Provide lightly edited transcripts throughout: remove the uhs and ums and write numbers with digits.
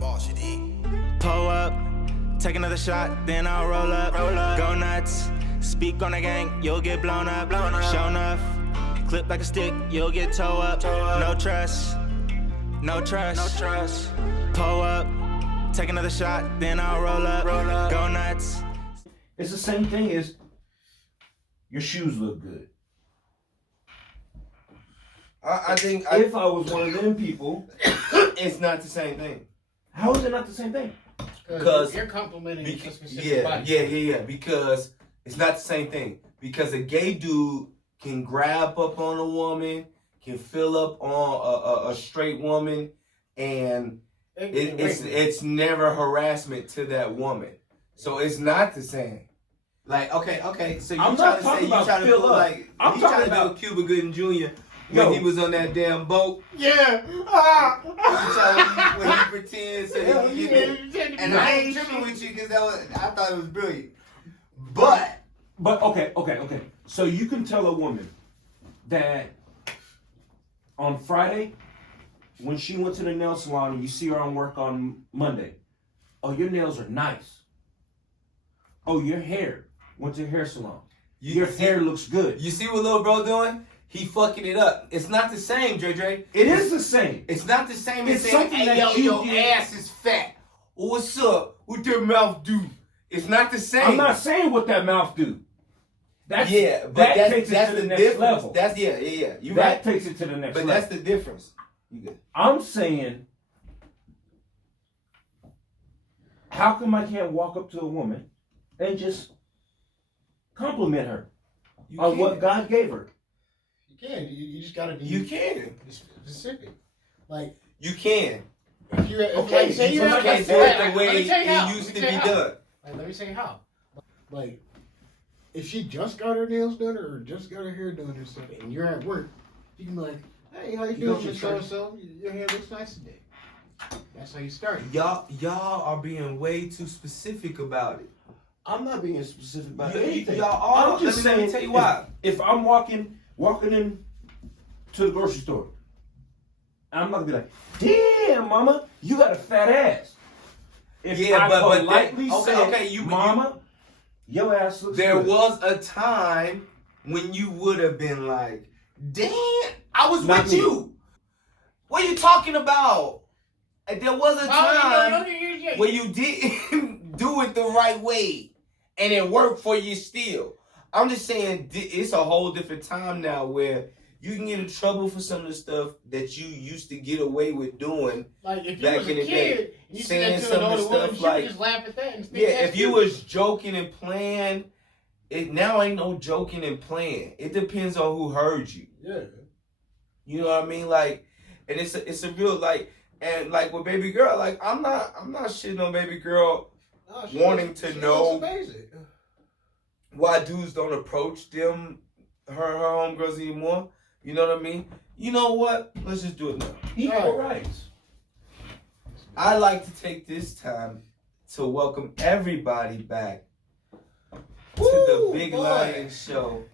boss, you dig? Pull up, take another shot, then I'll roll up. Go nuts, speak on the gang, you'll get blown up. Show enough, clip like a stick, you'll get toe up. No trust, no trust. Pull up, take another shot, then I'll roll up. Go nuts. It's the same thing as your shoes look good. I think if I was one of them people, it's not the same thing. How is it not the same thing? Because you're complimenting a specific body. Yeah. Because it's not the same thing. Because a gay dude can grab up on a woman, can fill up on a straight woman, and it's never harassment to that woman. So it's not the same. Like, okay. So you trying to say you trying to put like I'm trying to do Cuba Gooding Jr. when he was on that damn boat. Yeah. When he pretends so he can get it. And I ain't tripping with you because I thought it was brilliant. But okay. So you can tell a woman that on Friday, when she went to the nail salon and you see her on work on Monday, oh, your nails are nice. Oh, your hair went to the hair salon. Your hair looks good. You see what little bro doing? He fucking it up. It's not the same, Dre Dre. It is the same. It's not the same as saying, something hey, that your ass is fat. What's up? What your mouth do? It's not the same. I'm not saying what that mouth do. That takes it to the next level. That's yeah. You right. That takes it to the next level. But that's the difference. I'm saying, how come I can't walk up to a woman and just compliment her on what God gave her? You can. You just gotta be. You can. Specific. Like you can. If you're okay, like, say you can't do it the way it used to be done. Like, let me say how. Like, if she just got her nails done or just got her hair done or something, and you're at work, you can be like, "Hey, how you doing, Miss So-and-so? Your hair looks nice today." That's how you start. Y'all are being way too specific about it. I'm not being specific about anything. Y'all are. I'm just let me tell you why. If I'm walking in to the grocery store, I'm not gonna be like, "Damn, mama, you got a fat ass." If I politely say, "Mama, your ass looks There good." was a time when you would have been like, "Damn, I was Not with me. you." What are you talking about? And there was a time where you didn't do it the right way, and it worked for you still. I'm just saying, it's a whole different time now where you can get in trouble for some of the stuff that you used to get away with doing. Like if you back was in a the kid, day. you Saying said some of the stuff woman, like, just laugh at that and think if you was joking and playing, it now ain't no joking and playing. It depends on who heard you. Yeah. You know what I mean? Like, and it's a real like, and like with baby girl, like I'm not shitting on baby girl wanting to know why dudes don't approach her homegirls anymore. You know what I mean? You know what? Let's just do it now. Equal rights. I like to take this time to welcome everybody back to the Big Lion Show.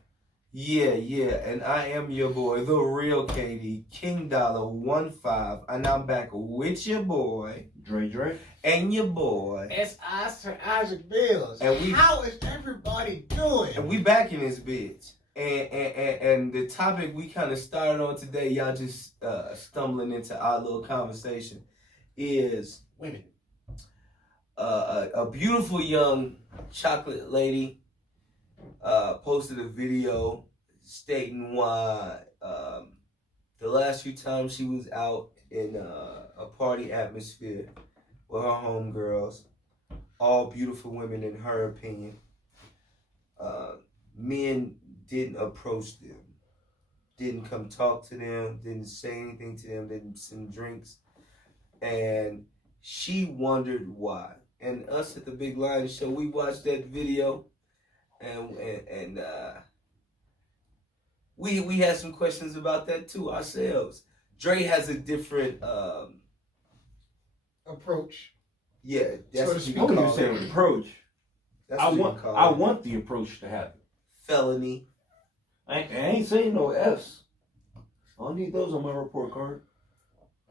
Yeah, and I am your boy, the real KD, King Dolla 15, and I'm back with your boy, Dre Dre, and your boy, S.I. Sir Isaac Bills. And how is everybody doing? And we back in this bitch. And the topic we kind of started on today, y'all just stumbling into our little conversation, is women. A beautiful young chocolate lady posted a video stating why the last few times she was out in a party atmosphere with her homegirls, all beautiful women in her opinion, men didn't approach them, didn't come talk to them, didn't say anything to them, didn't send drinks, and she wondered why. And us at the Big Lion Show, we watched that video, and we had some questions about that too ourselves. Dre has a different approach. Yeah, that's what you call it. I wouldn't say approach. I want the approach to happen. Felony. I ain't saying no F's. I don't need those on my report card.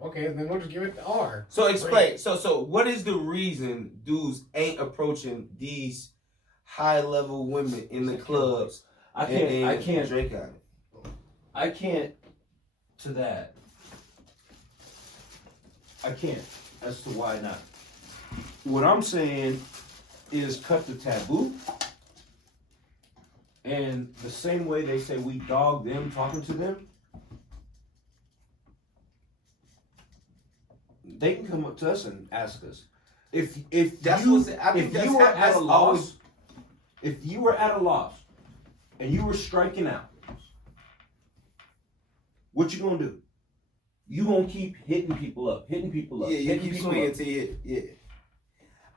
Okay, then we'll just give it the R. So explain. So what is the reason dudes ain't approaching these high level women in the clubs? I can't Drake on it. I can't to that. I can't as to why not. What I'm saying is cut the taboo. And the same way they say we dog them talking to them, they can come up to us and ask us. If That's you, what's I think if that's you were at that's a always loss, if you were at a loss and you were striking out, what you gonna do? You gonna keep hitting people up. Yeah, you hitting keep people swinging up. to it. Yeah.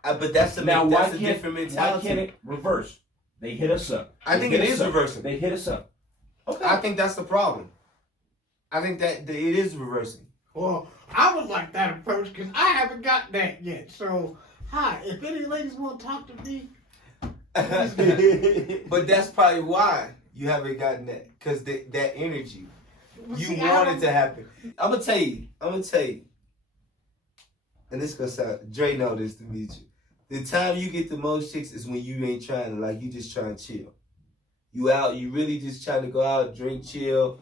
But that's a Now, that's a different mentality. Why can't it reverse? They hit us up. I think it is reversing. They hit us up. Okay. I think that's the problem. I think that it is reversing. Well, I would like that approach because I haven't got that yet. So, hi, if any ladies want to talk to me, But that's probably why you haven't gotten that, because that energy you want it to happen. I'm gonna tell you, and this gonna sound, Dre know this to meet you. The time you get the most chicks is when you ain't trying to, like, you just trying to chill. You out, you really just trying to go out, drink, chill,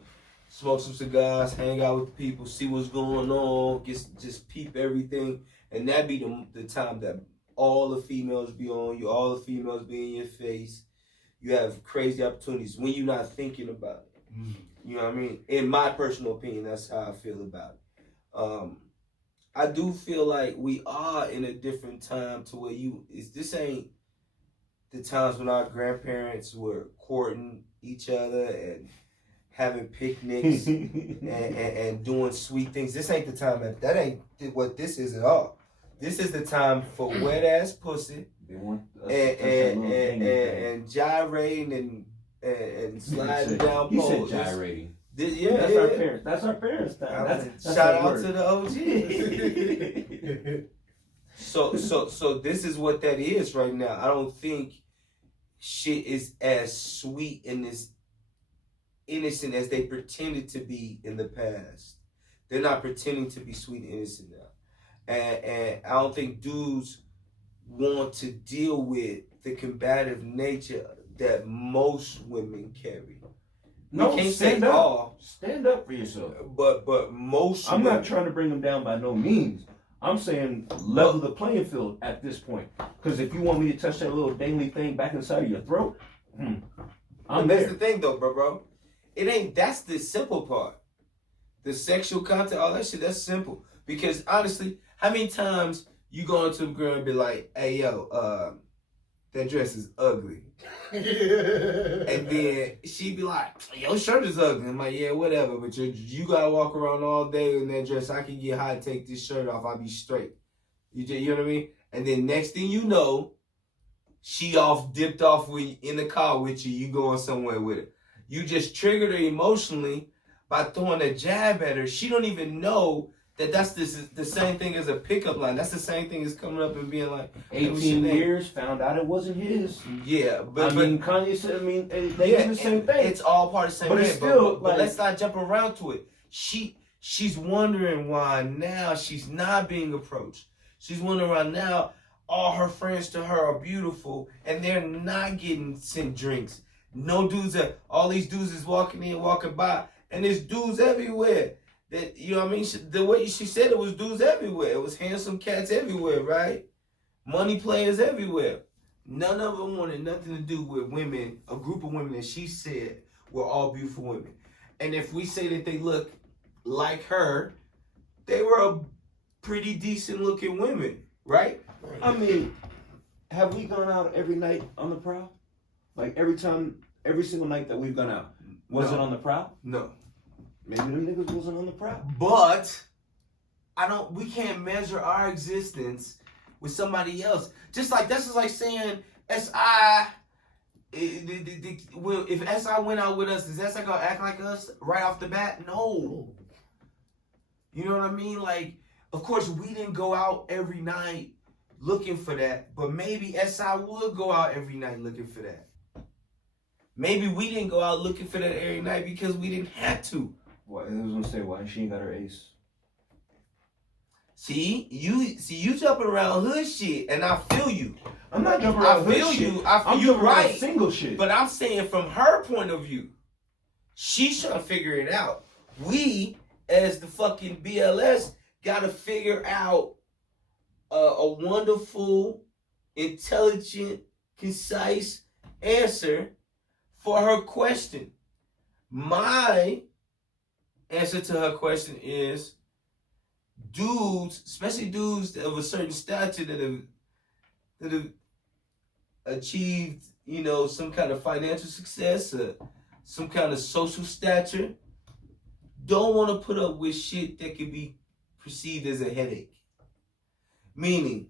smoke some cigars, hang out with people, see what's going on, just peep everything, and that be the time that all the females be on you, all the females be in your face. You have crazy opportunities when you're not thinking about it. You know what I mean? In my personal opinion, that's how I feel about it. I do feel like we are in a different time to where this ain't the times when our grandparents were courting each other and having picnics and doing sweet things. This ain't the time. That ain't what this is at all. This is the time for wet ass pussy and gyrating and sliding down poles. You said gyrating. Yeah, Our parents. That's our parents' time. That's shout out to the OG. So this is what that is right now. I don't think shit is as sweet and as innocent as they pretended to be in the past. They're not pretending to be sweet and innocent now. And I don't think dudes want to deal with the combative nature that most women carry. No, we can't stand say up. all. Stand up for yourself. But most I'm women, not trying to bring them down by no means. I'm saying level the playing field at this point. Because if you want me to touch that little dangly thing back inside of your throat, I'm there. That's the thing though, bro. It ain't, that's the simple part. The sexual content, all that shit, that's simple. Because honestly, how many times you go into a girl and be like, hey yo, that dress is ugly. And then she be like, your shirt is ugly. I'm like, yeah, whatever. But you gotta walk around all day in that dress. I can get high, take this shirt off, I'll be straight. You know what I mean? And then next thing you know, she dipped off in the car with you. You going somewhere with her. You just triggered her emotionally by throwing a jab at her. She don't even know that's the same thing as a pickup line. That's the same thing as coming up and being like, 18 years, found out it wasn't his. Yeah, but Kanye said, they do the same thing. It's all part of the same but thing. It's still, but let's not jump around to it. She's wondering why now she's not being approached. She's wondering why now all her friends to her are beautiful and they're not getting sent drinks. No dudes all these dudes is walking in, walking by, and there's dudes everywhere. That, you know what I mean? The way she said it was dudes everywhere. It was handsome cats everywhere, right? Money players everywhere. None of them wanted nothing to do with women, a group of women that she said were all beautiful women. And if we say that they look like her, they were a pretty decent looking women, right? I mean, have we gone out every night on the prowl? Like every single night that we've gone out, was it on the prowl? No. Maybe them niggas wasn't on the prowl. But we can't measure our existence with somebody else. Just like, this is like saying S.I., if S.I. went out with us, is S.I. gonna act like us right off the bat? No. You know what I mean? Like, of course, we didn't go out every night looking for that, but maybe S.I. would go out every night looking for that. Maybe we didn't go out looking for that every night because we didn't have to. What? I was gonna say, why she ain't got her ace? See, you jumping around hood shit, and I feel you. I'm not jumping around hood feel shit. you. I'm you jumping around right. single shit. But I'm saying from her point of view, she's trying to figure it out. We, as the fucking BLS, gotta figure out a wonderful, intelligent, concise answer for her question. My answer to her question is dudes, especially dudes of a certain stature that have achieved, you know, some kind of financial success or some kind of social stature, don't want to put up with shit that could be perceived as a headache. Meaning,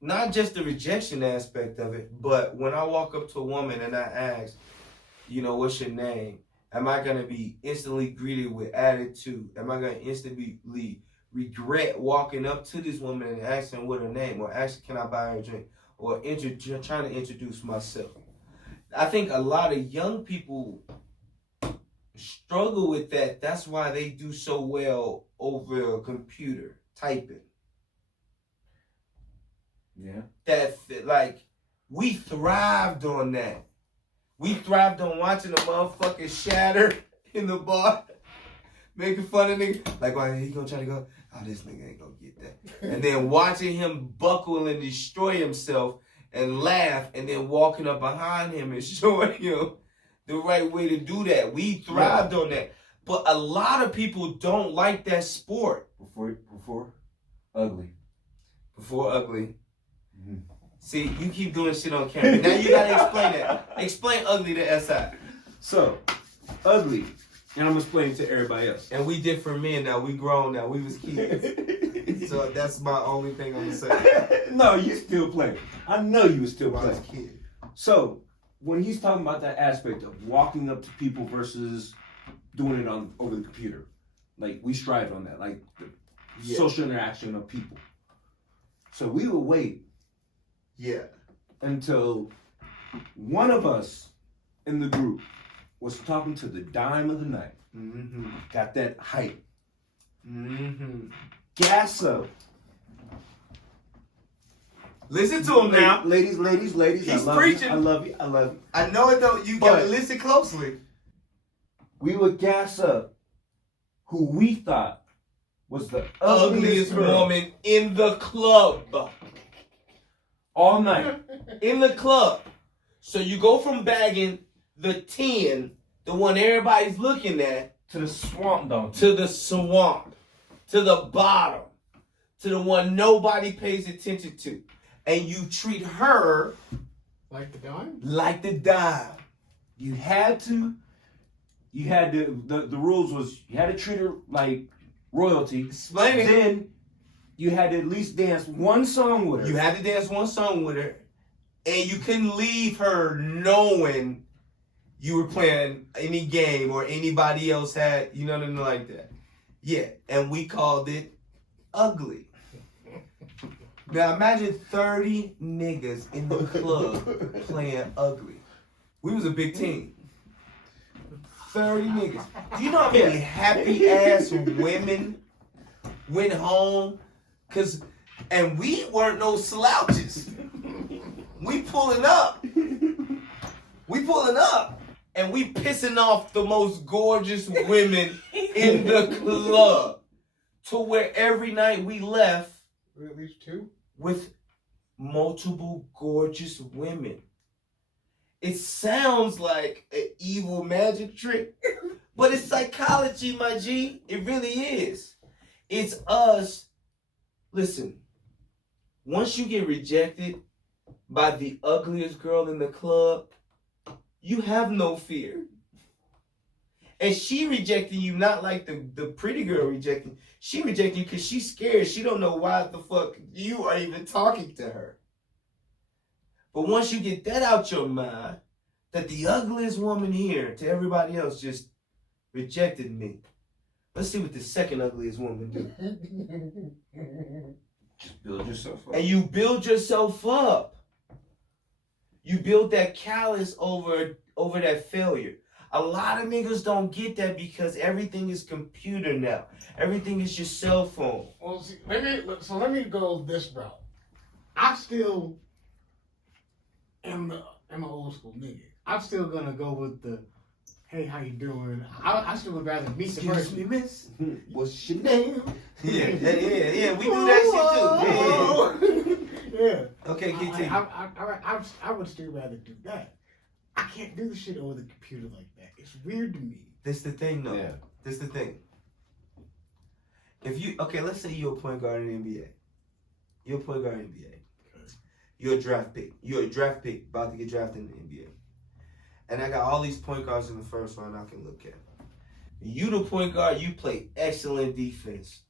not just the rejection aspect of it, but when I walk up to a woman and I ask, you know, what's your name? Am I going to be instantly greeted with attitude? Am I going to instantly regret walking up to this woman and asking what her name, or asking, can I buy her a drink, or trying to introduce myself? I think a lot of young people struggle with that. That's why they do so well over a computer typing. Yeah. Like, we thrived on that. We thrived on watching a motherfucker shatter in the bar, making fun of niggas. Like, why he gonna try to go? Oh, this nigga ain't gonna get that. And then watching him buckle and destroy himself and laugh, and then walking up behind him and showing him the right way to do that. We thrived on that. But a lot of people don't like that sport. Before ugly. Before ugly. Mm-hmm. See, you keep doing shit on camera. Now you gotta explain that. Explain ugly to SI. So, ugly, and I'm explaining to everybody else. And we different men now. We grown now. We was kids. So that's my only thing I'm gonna say. No, you still play. I know you was still I was playing. a kid. So, when he's talking about that aspect of walking up to people versus doing it on over the computer, like, we strive on that, like the social interaction of people. So we would wait until one of us in the group was talking to the dime of the night. Mm-hmm. Got that hype. Mm-hmm. Gas up. Listen to him now. Ladies. He's I love preaching. You. I love you. I know it though. You gotta listen closely. We would gas up who we thought was the Ugliest girl woman in the club. all night. In the club. So you go from bagging the 10, the one everybody's looking at, To the swamp dog. to the swamp, to the bottom, to the one nobody pays attention to. And you treat her Like the dime? like the dime. You had to. The rules was you had to treat her like royalty. Explain it. Then you had to at least dance one song with her. You had to dance one song with her, and you couldn't leave her knowing you were playing any game or anybody else had, you know, nothing like that. Yeah, and we called it ugly. Now imagine 30 niggas in the club playing ugly. We was a big team. 30 niggas. Do you know how many happy ass women went home? And we weren't no slouches. We pulling up. And we pissing off the most gorgeous women in the club. To where every night we left At least two? with multiple gorgeous women. It sounds like an evil magic trick, but it's psychology, my G. It really is. It's us. Listen, once you get rejected by the ugliest girl in the club, you have no fear. And she rejecting you not like the pretty girl rejecting. She rejecting you because she's scared. She don't know why the fuck you are even talking to her. But once you get that out your mind, that the ugliest woman here to everybody else just rejected me. Let's see what the second ugliest woman do. Just build yourself up. And you build yourself up. You build that callous over that failure. A lot of niggas don't get that because everything is computer now. Everything is your cell phone. Well, see, let me go this route. I still am an old school nigga. I'm still gonna go with the, hey, how you doing? I still would rather meet the Excuse person. me, miss. What's your name? Yeah. We do that shit too. Yeah. Okay, continue. I would still rather do that. I can't do the shit over the computer like that. It's weird to me. This the thing, though. Yeah. This the thing. If you let's say you're a point guard in the NBA. You're a point guard in the NBA. You're a draft pick. You're a draft pick about to get drafted in the NBA. And I got all these point guards in the first round I can look at. You the point guard, you play excellent defense.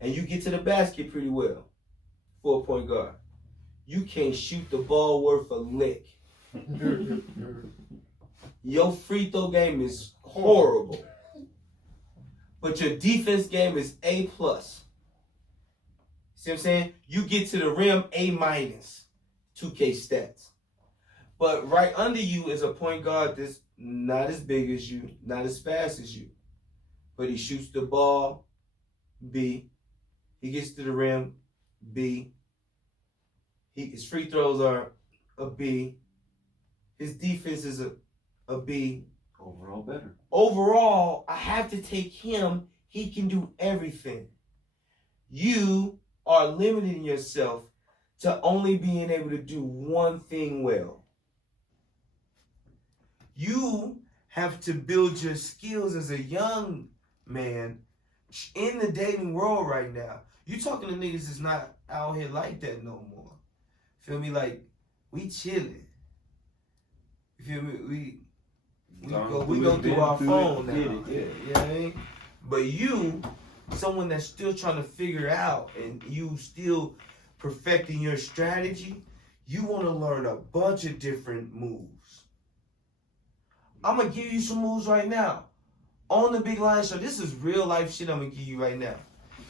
And you get to the basket pretty well for a point guard. You can't shoot the ball worth a lick. Your free throw game is horrible. But your defense game is A+. See what I'm saying? You get to the rim A-, 2K stats. But right under you is a point guard that's not as big as you, not as fast as you. But he shoots the ball B. He gets to the rim B. His free throws are a B. His defense is a B. Overall better. Overall, I have to take him. He can do everything. You are limiting yourself to only being able to do one thing well. You have to build your skills as a young man in the dating world right now. You talking to niggas that's not out here like that no more. Feel me? Like, we chilling. You feel me? We go through our phone now. You know what I mean? But you, someone that's still trying to figure out and you still perfecting your strategy, you want to learn a bunch of different moves. I'm going to give you some moves right now. On the Big Lion Show, this is real life shit I'm going to give you right now.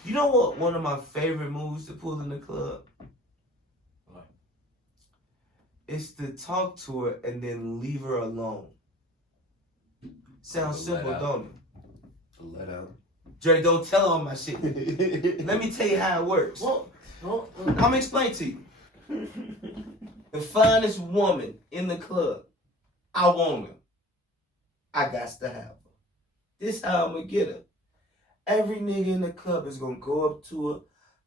You know what one of my favorite moves to pull in the club? What? It's to talk to her and then leave her alone. Sounds simple, don't it? Let out. Dre, don't tell her all my shit. Let me tell you how it works. I'm going to explain to you. The finest woman in the club, I want her. I got to have her. This how I'm going to get her. Every nigga in the club is going to go up to her,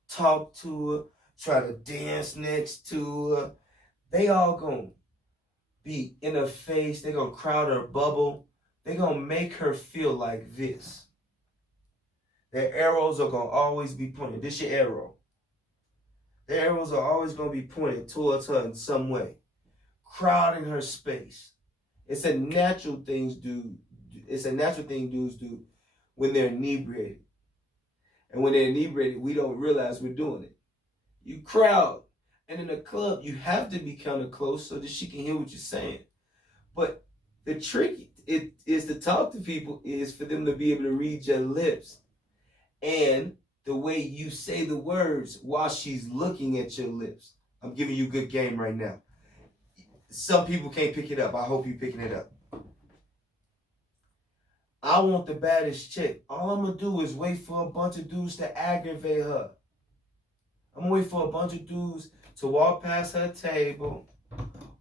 talk to her, try to dance next to her. They all going to be in her face. They going to crowd her bubble. They going to make her feel like this. Their arrows are going to always be pointed. This your arrow. Their arrows are always going to be pointed towards her in some way. Crowding her space. It's a natural thing dudes do when they're inebriated. And when they're inebriated, we don't realize we're doing it. You crowd. And in a club, you have to be kind of close so that she can hear what you're saying. But the trick is to talk to people is for them to be able to read your lips. And the way you say the words while she's looking at your lips. I'm giving you good game right now. Some people can't pick it up. I hope you're picking it up. I want the baddest chick. All I'm going to do is wait for a bunch of dudes to aggravate her. I'm going to wait for a bunch of dudes to walk past her table.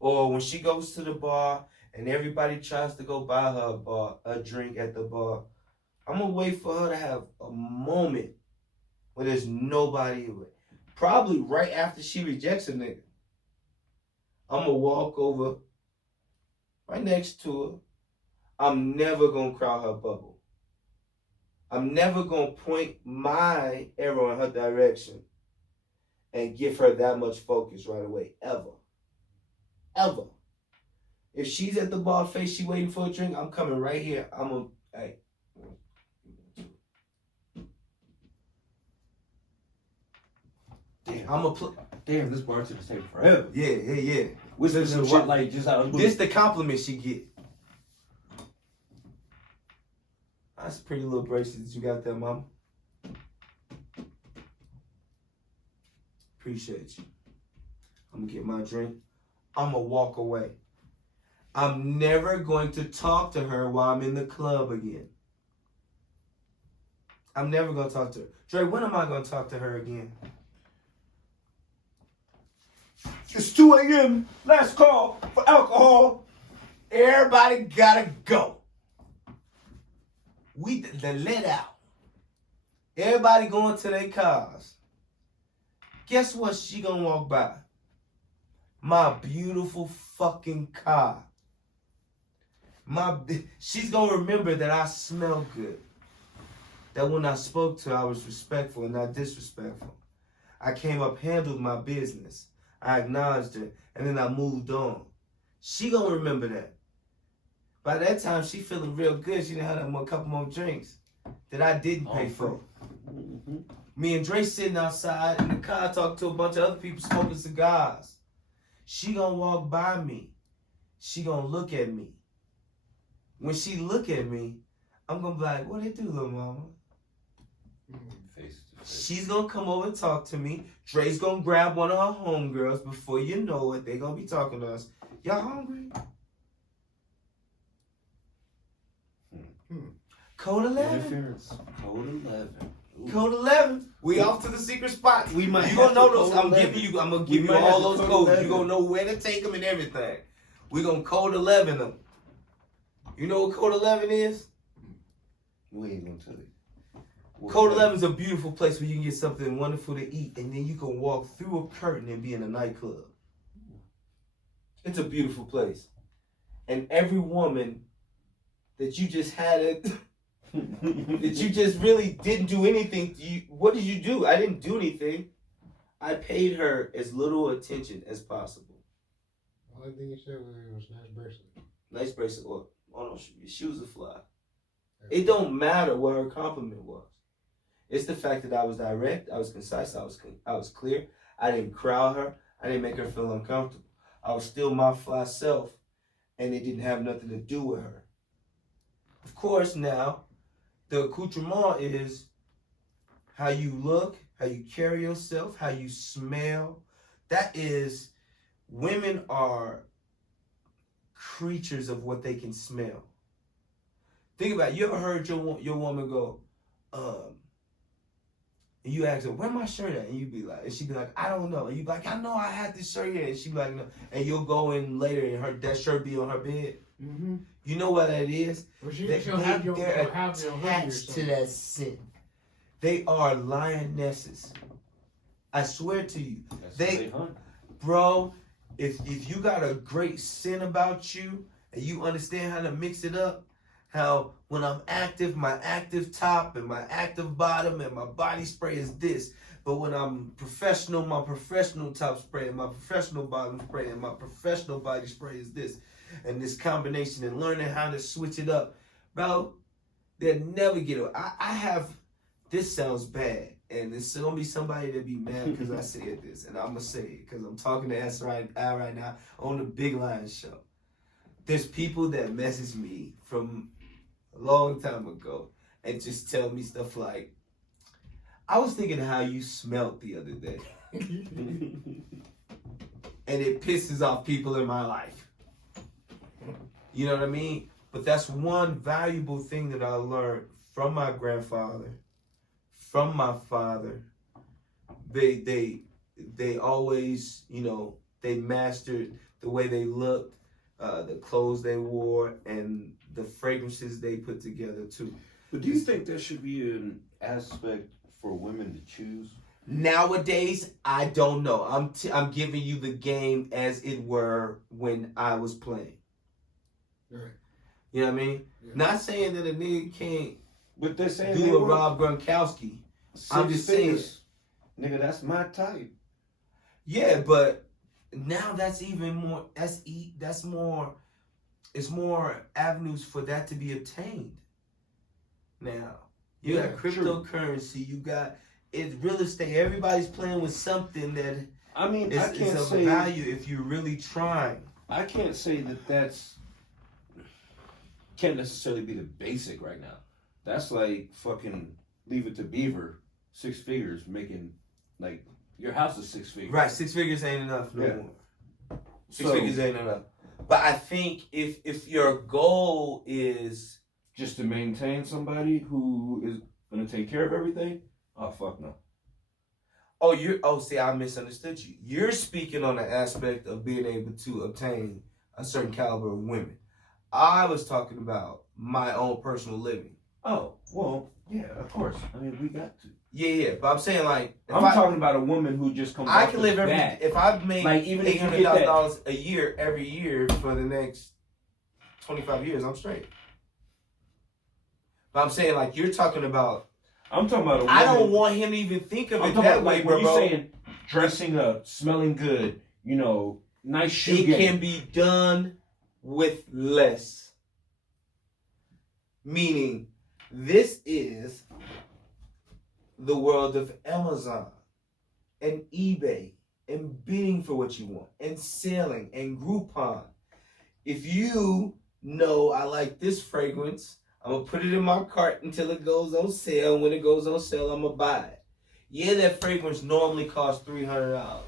Or when she goes to the bar and everybody tries to go buy her a drink at the bar. I'm going to wait for her to have a moment where there's nobody with. Probably right after she rejects a nigga. I'm going to walk over right next to her. I'm never going to crowd her bubble. I'm never going to point my arrow in her direction and give her that much focus right away. Ever. Ever. If she's at the bar face, she waiting for a drink, I'm coming right here. I'm going to, hey. Damn, this bartender's taking forever. Yeah. Which is what, like, just out of This the compliment she get. That's a pretty little bracelet that you got there, mama. Appreciate you. I'm gonna get my drink. I'm gonna walk away. I'm never going to talk to her while I'm in the club again. I'm never going to talk to her. Dre, when am I going to talk to her again? It's 2 a.m. Last call for alcohol. Everybody gotta go. We the let out. Everybody going to their cars. Guess what she gonna walk by? My beautiful fucking car. She's gonna remember that I smell good. That when I spoke to her, I was respectful and not disrespectful. I came up, handled my business. I acknowledged her, and then I moved on. She gonna remember that. By that time, she feeling real good. She done had a couple more drinks that I didn't pay for. Mm-hmm. Me and Dre sitting outside in the car talking to a bunch of other people smoking cigars. She gonna walk by me. She gonna look at me. When she look at me, I'm gonna be like, what they do, little mama? Face to face. She's gonna come over and talk to me. Dre's gonna grab one of her homegirls. Before you know it, they gonna be talking to us. Y'all hungry? Code 11. Interference. Code 11. Ooh. Code 11. We off to the secret spot. We might You have gonna know to those. code I'm 11. giving you. I'm gonna We give you might all have to those code codes. 11. You gonna know where to take them and everything. We gonna code 11 them. You know what code 11 is? We ain't gonna tell you. Code 11 is a beautiful place where you can get something wonderful to eat, and then you can walk through a curtain and be in a nightclub. It's a beautiful place, and every woman that you just had it. That you just really didn't do anything. What did you do? I didn't do anything. I paid her as little attention as possible. The only thing you said was nice bracelet. Nice bracelet. Well, oh no, shoes are fly. It don't matter what her compliment was. It's the fact that I was direct, I was concise, I was clear. I didn't crowd her. I didn't make her feel uncomfortable. I was still my fly self, and it didn't have nothing to do with her. Of course, now, the accoutrement is how you look, how you carry yourself, how you smell. That is, women are creatures of what they can smell. Think about it. You ever heard your woman go, and you ask her, where my shirt at? And you be like, and she be like, I don't know. And you be like, I know I had this shirt here. And she be like, no. And you'll go in later and that shirt be on her bed. Mm-hmm. You know what that is? Well, They're attached to that scent. They are lionesses. I swear to you. They hunt. Bro, if you got a great scent about you and you understand how to mix it up, how when I'm active, my active top and my active bottom and my body spray is this. But when I'm professional, my professional top spray and my professional bottom spray and my professional body spray is this. And this combination and learning how to switch it up. Bro, they'll never get it. I have, this sounds bad. And it's going to be somebody that be mad because I said this. And I'm going to say it because I'm talking to S right now on the Big Lion Show. There's people that message me from a long time ago and just tell me stuff like, I was thinking how you smelt the other day. And it pisses off people in my life. You know what I mean? But that's one valuable thing that I learned from my grandfather, from my father. They always, you know, they mastered the way they looked, the clothes they wore, and the fragrances they put together too. But do you think there should be an aspect for women to choose? Nowadays, I don't know. I'm giving you the game as it were when I was playing. Right. You know what I mean? Yeah. Not saying that a nigga can't But they're saying do a Rob Gronkowski. I'm just saying. Nigga, that's my type. Yeah, but now that's even more. That's more. It's more avenues for that to be obtained. Now you got cryptocurrency. You got real estate. Everybody's playing with something that I mean, is, I can't is of say value if you're really trying. I can't say that's can't necessarily be the basic right now. That's like fucking Leave It to Beaver, 6 figures, making like your house is 6 figures. Right, 6 figures ain't enough no Yeah. more. Six figures ain't enough. But I think if your goal is Just to maintain somebody who is gonna take care of everything? Oh fuck no. see, I misunderstood you. You're speaking on the aspect of being able to obtain a certain caliber of women. I was talking about my own personal living. Oh, well, yeah, of course. I mean, we got to. Yeah, but I'm saying like I'm talking about a woman who just comes. I off can the live bat. if I make Like, even if you get $800,000 a year every year for the next 25 years, I'm straight. But I'm saying like you're talking about. I'm talking about a woman. I don't want him to even think of it that way, like, bro. When you're saying dressing up, smelling good, you know, nice shoe It game. can be done with less. Meaning, this is the world of Amazon and eBay and bidding for what you want and selling and Groupon. If you know I like this fragrance, I'm going to put it in my cart until it goes on sale. When it goes on sale, I'm going to buy it. Yeah, that fragrance normally costs $300.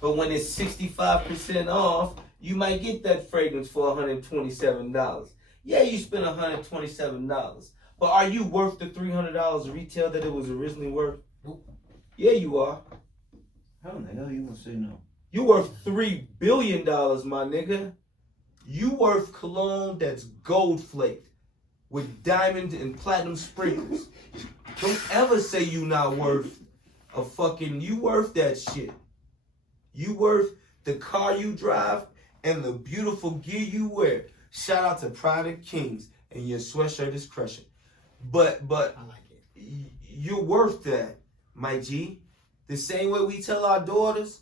But when it's 65% off, you might get that fragrance for $127. Yeah, you spent $127. But are you worth the $300 retail that it was originally worth? Nope. Yeah, you are. How in the hell you gonna say no? You worth $3 billion, my nigga. You worth cologne that's gold flaked with diamond and platinum sprinkles. Don't ever say you not worth a fucking. You worth that shit. You worth the car you drive and the beautiful gear you wear. Shout out to Pride of Kings, and your sweatshirt is crushing. But I like it. You're worth that, my G. The same way we tell our daughters,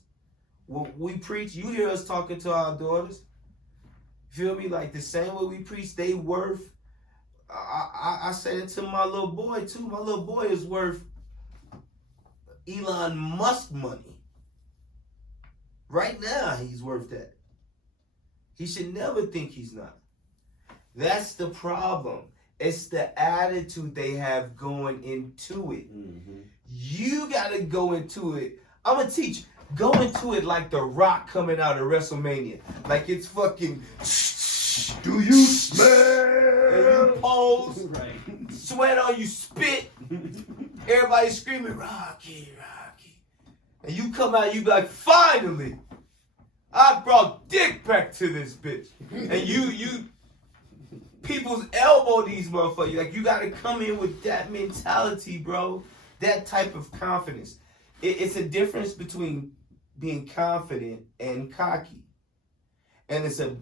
when we preach, you hear us talking to our daughters. Feel me? Like the same way we preach, they worth. I said it to my little boy too. My little boy is worth Elon Musk money. Right now, he's worth that. He should never think he's not. That's the problem. It's the attitude they have going into it. Mm-hmm. You got to go into it. I'm going to teach. Go into it like The Rock coming out of WrestleMania. Like it's fucking... Do you smell? And you pose. Right. Sweat on you, spit. Everybody screaming, Rocky, Rocky. And you come out, you be like, finally, I brought dick back to this bitch. And you people's elbow these motherfuckers. Like, you gotta come in with that mentality, bro. That type of confidence. It's a difference between being confident and cocky. And it's a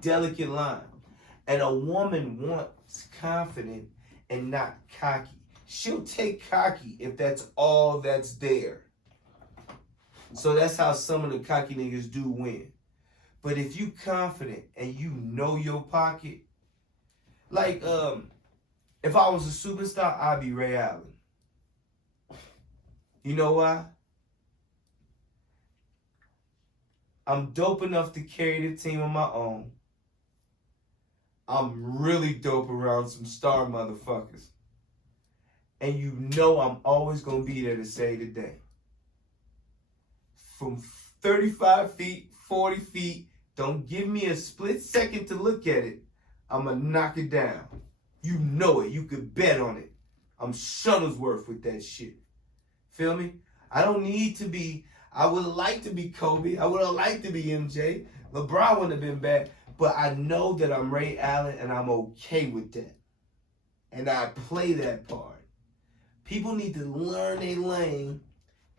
delicate line. And a woman wants confident and not cocky. She'll take cocky if that's all that's there. So that's how some of the cocky niggas do win. But if you confident and you know your pocket, like if I was a superstar, I'd be Ray Allen. You know why? I'm dope enough to carry the team on my own. I'm really dope around some star motherfuckers. And you know I'm always going to be there to save the day. From 35 feet, 40 feet, don't give me a split second to look at it. I'm going to knock it down. You know it. You could bet on it. I'm Shuttlesworth with that shit. Feel me? I don't need to be... I would have liked to be Kobe. I would have liked to be MJ. LeBron wouldn't have been bad. But I know that I'm Ray Allen and I'm okay with that. And I play that part. People need to learn their lane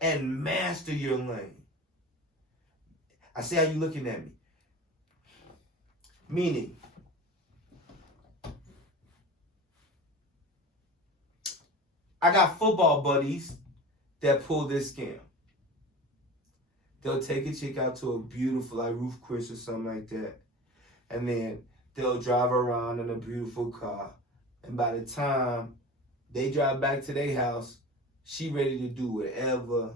and master your lane. I see how you looking at me. Meaning, I got football buddies that pull this scam. They'll take a chick out to a beautiful, like Ruth Chris or something like that. And then they'll drive around in a beautiful car. And by the time they drive back to their house, she ready to do whatever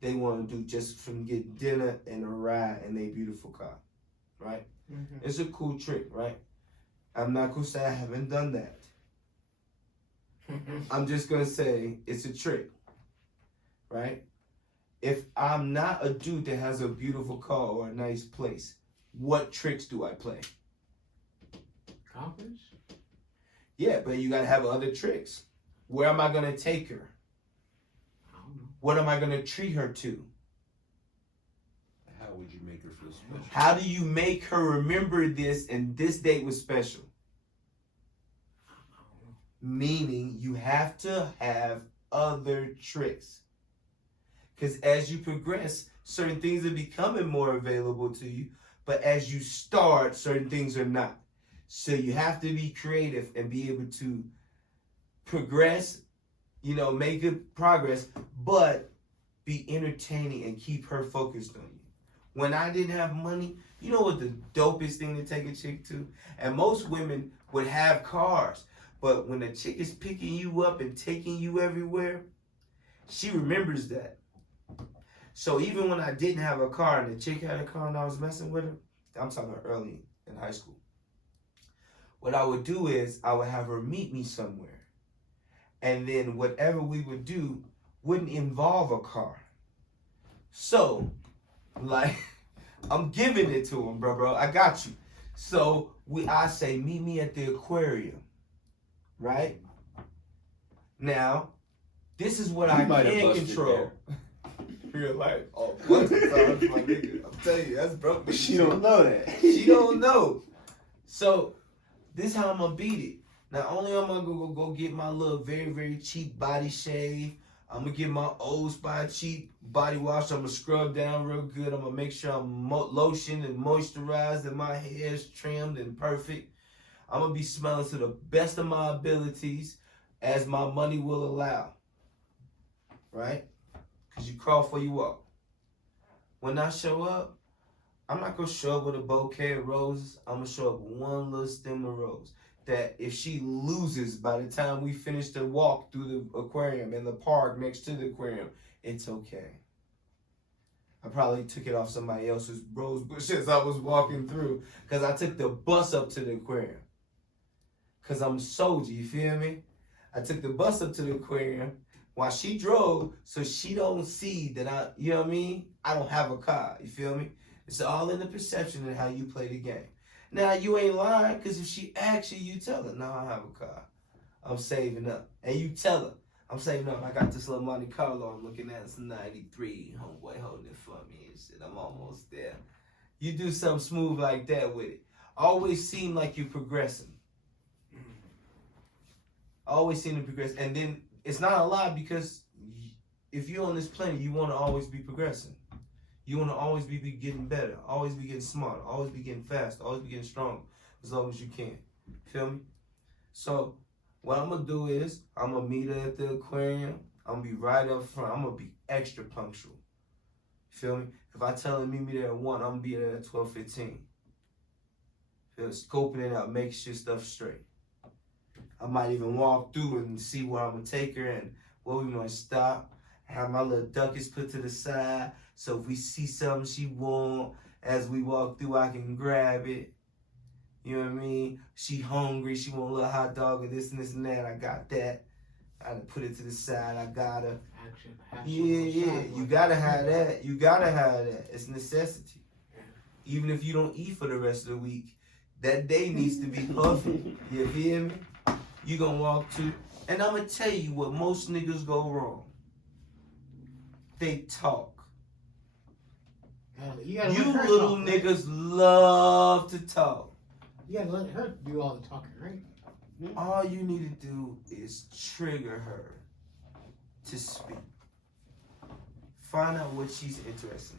they want to do just from get dinner and a ride in their beautiful car. Right? Mm-hmm. It's a cool trick, right? I'm not going to say I haven't done that. I'm just going to say it's a trick. Right? If I'm not a dude that has a beautiful car or a nice place, what tricks do I play? Confidence? Yeah, but you gotta have other tricks. Where am I gonna take her? I don't know. What am I gonna treat her to? How would you make her feel special? How do you make her remember this and this date was special? Meaning you have to have other tricks. Because as you progress, certain things are becoming more available to you. But as you start, certain things are not. So you have to be creative and be able to progress, make good progress, but be entertaining and keep her focused on you. When I didn't have money, you know what the dopest thing to take a chick to? And most women would have cars. But when a chick is picking you up and taking you everywhere, she remembers that. So even when I didn't have a car and the chick had a car and I was messing with her, I'm talking early in high school. What I would do is I would have her meet me somewhere. And then whatever we would do wouldn't involve a car. So, I'm giving it to him, bro. I got you. So I say, meet me at the aquarium. Right? Now, this is what I can control. You're like, oh, what the times, my nigga? I'm telling you, that's broke. She don't know that. She don't know. So, this is how I'm gonna beat it. Not only am I gonna go get my little very, very cheap body shave, I'm gonna get my Old Spice cheap body wash. I'm gonna scrub down real good. I'm gonna make sure I'm lotioned and moisturized and my hair's trimmed and perfect. I'm gonna be smelling to the best of my abilities as my money will allow. Right? Because you crawl before you walk. When I show up, I'm not gonna show up with a bouquet of roses. I'm gonna show up with one little stem of rose. That if she loses by the time we finish the walk through the aquarium in the park next to the aquarium, it's okay. I probably took it off somebody else's rose bush as I was walking through because I took the bus up to the aquarium. Because I'm a soldier, you feel me? I took the bus up to the aquarium while she drove so she don't see that I don't have a car, you feel me? It's all in the perception of how you play the game. Now, you ain't lying, because if she asks you, you tell her, no, I have a car. I'm saving up. And you tell her, I'm saving up. I got this little Monte Carlo I'm looking at. It's 93. Homeboy holding it for me and shit. I'm almost there. You do something smooth like that with it. Always seem like you're progressing. Always seem to progress. And then it's not a lie because if you're on this planet, you want to always be progressing. You want to always be getting better, always be getting smarter, always be getting faster, always be getting stronger as long as you can. Feel me? So what I'm going to do is I'm going to meet her at the aquarium. I'm going to be right up front. I'm going to be extra punctual. Feel me? If I tell her meet me there at 1, I'm going to be there at 12:15. Feel scoping it out, making sure stuff's straight. I might even walk through and see where I'm going to take her and where we might stop. Have my little ducats put to the side. So if we see something she want, as we walk through, I can grab it. You know what I mean? She hungry, she want a little hot dog or this and this and that. I got that. I done put it to the side. I got her. Action. Yeah. You gotta have that. You gotta have that. It's necessity. Even if you don't eat for the rest of the week, that day needs to be puffy. You feel me? You gonna walk to, and I'm gonna tell you what most niggas go wrong. They talk. You little niggas love to talk. You gotta let her do all the talking, right? All you need to do is trigger her to speak. Find out what she's interested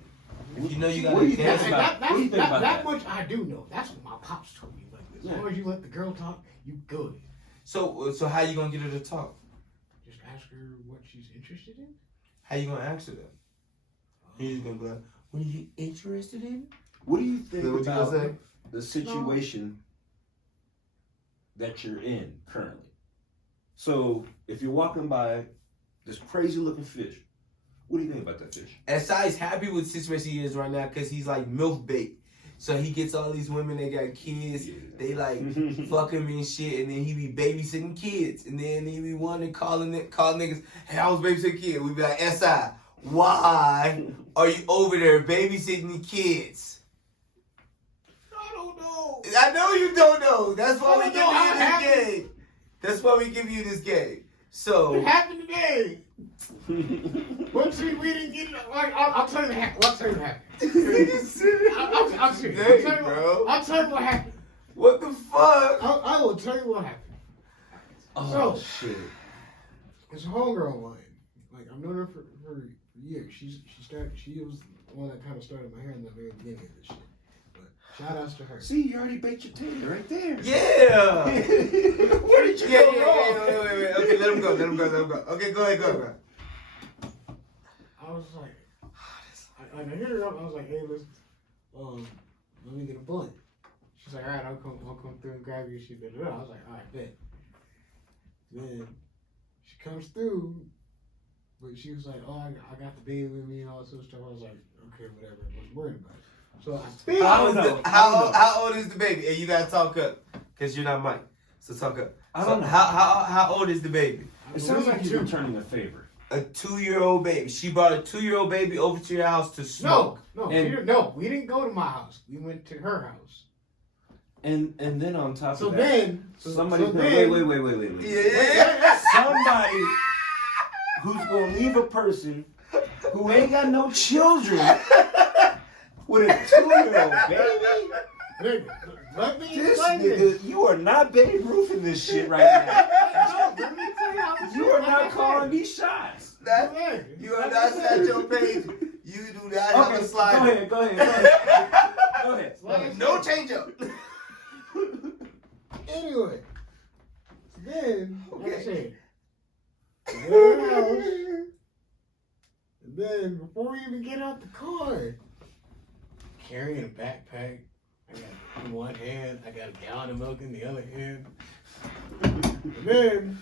in. If you know you gotta dance about. What do you think about that much I do know. That's what my pops told me. Like, as long as you let the girl talk, you good. So how you gonna get her to talk? Just ask her what she's interested in. How you gonna ask her that? You're just gonna be like, what are you interested in? What do you think What you about gonna say? the situation that you're in currently? So if you're walking by this crazy looking fish, what do you think about that fish? Asai's happy with the situation he is right now because he's like milk bait. So he gets all these women that got kids, they like fuck him and shit, and then he be babysitting kids. And then he be wanting to call niggas, hey, I was babysitting kids. We be like, SI, why are you over there babysitting the kids? I know you don't know. That's why we I give know how you it this happened. game. That's why we give you this game. So It happened today. But see, we didn't get it. Like, I'll tell you what happened. I'll tell you what happened. I'm serious. Dang, bro. I'll tell you what happened. What the fuck? I will tell you what happened. Oh, So, shit. it's a homegirl of mine. Like, I've known her for years. She was the one that kind of started my hair in the very beginning of this shit. But shout outs to her. See, you already baked your tater right there. Yeah. Where did you Yeah, go yeah, wrong? wait. Okay, let him go. Okay, go ahead, go. I was like, I hit her up. I was like, hey, listen, let me get a blunt. She's like, all right, I'll come through and grab you. She did it. I was like, all right, bet. Then she comes through, but she was like, oh, I got the baby with me and all that sort of stuff. I was like, okay, whatever. I wasn't worried about it. So I think How old is the baby? And you gotta talk up, cause you're not Mike. So talk up. I don't know. How old is the baby? It sounds like you're returning a favor. A 2-year-old baby. She brought a 2-year-old baby over to your house to smoke. No, And- we didn't go to my house. We went to her house. And then on top So of that, then, somebody's gonna then, wait. Yeah. Somebody who's gonna leave a person who ain't got no children with a 2-year-old baby. Nigga, let me This explain this. nigga, you are not Babe Ruth in this shit right now. No, let me tell you how this You are like not I calling said. these shots. You are not at your page. You do not have a slider. Go ahead. No change up. Anyway, then, like I Okay. said, we go to her house, and then before we even get out the car, carrying a backpack, I got in one hand, I got a gallon of milk in the other hand, and then,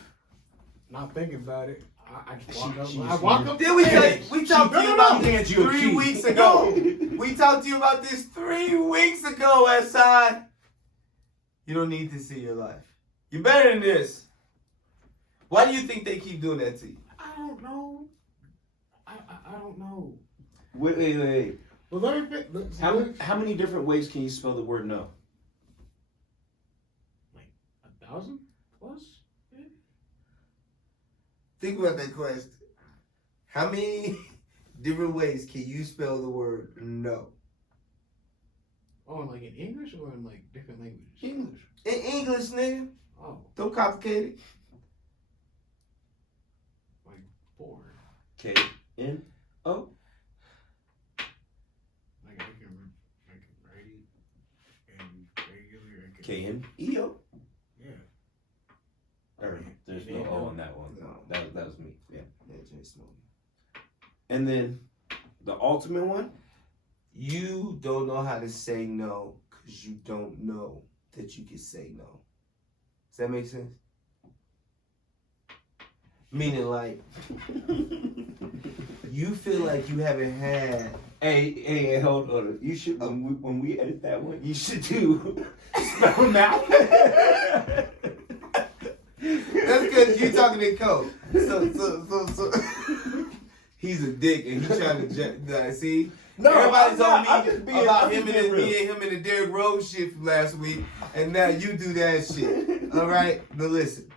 not thinking about it, I just walk up. I walk up. Then we talked to you about She this hands you a 3 key. weeks ago. We talked to you about this 3 weeks ago, Westside. You don't need this in your life. You're better than this. Why do you think they keep doing that to you? I don't know. I don't know. Wait. But let me fit. How many different ways can you spell the word no? Like 1,000 plus? Maybe? Think about that question. How many different ways can you spell the word no? Oh, like in English or in like different languages? English. In English, nigga. Oh, Don't complicate it. like 4. K-N-O. Like I can write it and regular. I can, K-N-E-O. Yeah. Or there's no O on that one. No. That was me. Yeah. Yeah, Jay Smoke. And then the ultimate one. You don't know how to say no because you don't know that you can say no. Does that make sense? Meaning, like, you feel like you haven't had. Hey, hold on. You should when we edit that one, you should do spell them out. That's because you talking in code. So he's a dick and he's trying to see. No, Everybody's I'm on just me being- about I'm him just and being me and him and the Derrick Rose shit from last week, and now you do that shit. All right, but listen.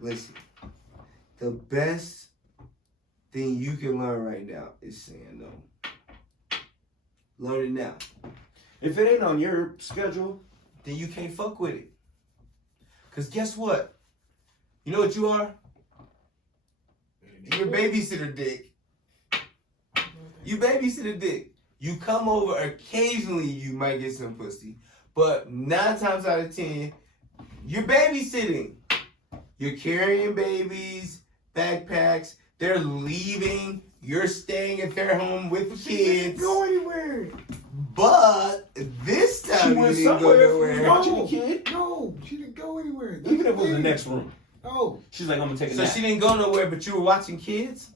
The best thing you can learn right now is saying no. Learn it now. If it ain't on your schedule, Then you can't fuck with it. Cause guess what? You know what you are? You're a babysitter dick. You babysit a dick. You come over occasionally, you might get some pussy. But 9 times out of 10, you're babysitting. You're carrying babies, backpacks. They're leaving. You're staying at their home with the She didn't kids. go anywhere. But this she time went you didn't somewhere go for nowhere. watching the kid. No, she didn't go anywhere. Even if it was the next room. No, She's like, I'm gonna take a So nap. she didn't go nowhere, but you were watching kids?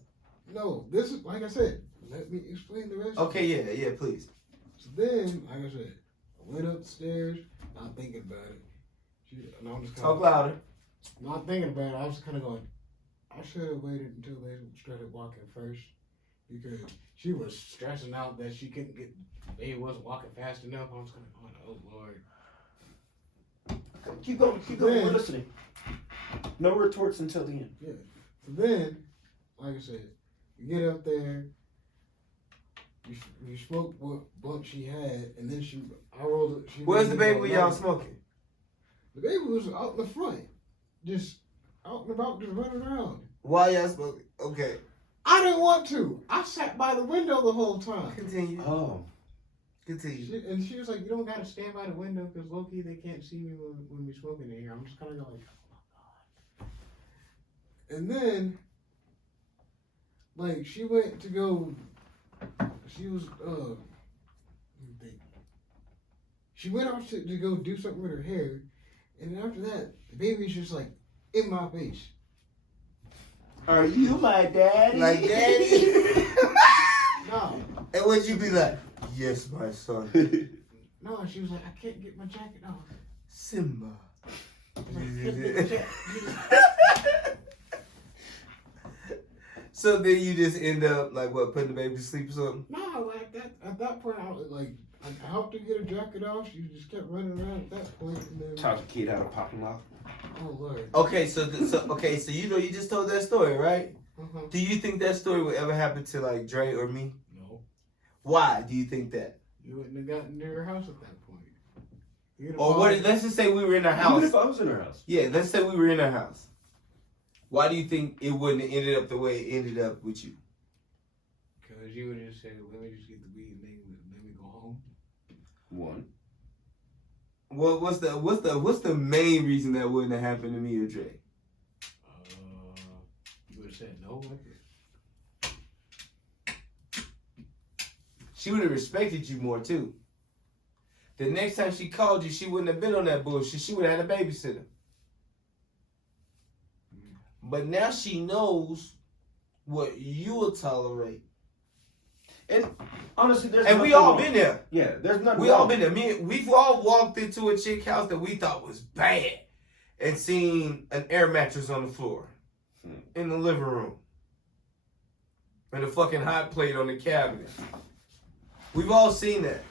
no. This is like I said. Let me explain the rest. Okay, yeah, please. So then, like I said, I went upstairs, not thinking about it. And I'm just Talk louder. not thinking about it. I was kind of going, I should have waited until they started walking first, because she was stressing out that she couldn't get, they wasn't walking fast enough. I was kind of going, oh Lord. Keep going. We're Then- listening. No retorts until the end. Yeah. So then, like I said, you get up there, you smoke what blunt she had, and then I rolled it. Where's the baby when y'all smoking? The baby was out in the front, just out and about, just running around. Why y'all smoking? Okay. I didn't want to. I sat by the window the whole time. Continue. Oh. Continue. And she was like, "You don't gotta stand by the window because low-key they can't see me when we smoking in here." I'm just kind of like, "Oh my god." And then, like, she went to go. She was let me think. She went off to go do something with her hair, and then after that, the baby's just like in my face. Are you my daddy? Like daddy? No, And would you be like, yes, my son. no. She was like, "I can't get my jacket off." Simba. I was like, "Get the jacket." So then you just end up like what, putting the baby to sleep or something? No, like that. At that point, I was like, I helped her get her jacket off. She just kept running around at that point, and then Taught the kid how to pop and lock. oh lord. Okay, so you know you just told that story, right? Uh-huh. Do you think that story would ever happen to like Dre or me? No, Why do you think that? you wouldn't have gotten to her house at that point. You'd have Or what? followed- Let's just say we were in our Even house. if I was in her house. Yeah, let's say we were in our house. Why do you think it wouldn't have ended up the way it ended up with you? Because you would have just said, "Let me just get the weed and let me go home." One. Well, what's the main reason that wouldn't have happened to me or Dre? You would have said no. She would have respected you more too. The next time she called you, she wouldn't have been on that bullshit. She would have had a babysitter. But now she knows what you will tolerate. And honestly, there's And we nothing all wrong. been there. Yeah, there's nothing We all wrong. been there. We've all walked into a chick house that we thought was bad and seen an air mattress on the floor in the living room and a fucking hot plate on the cabinet. We've all seen that.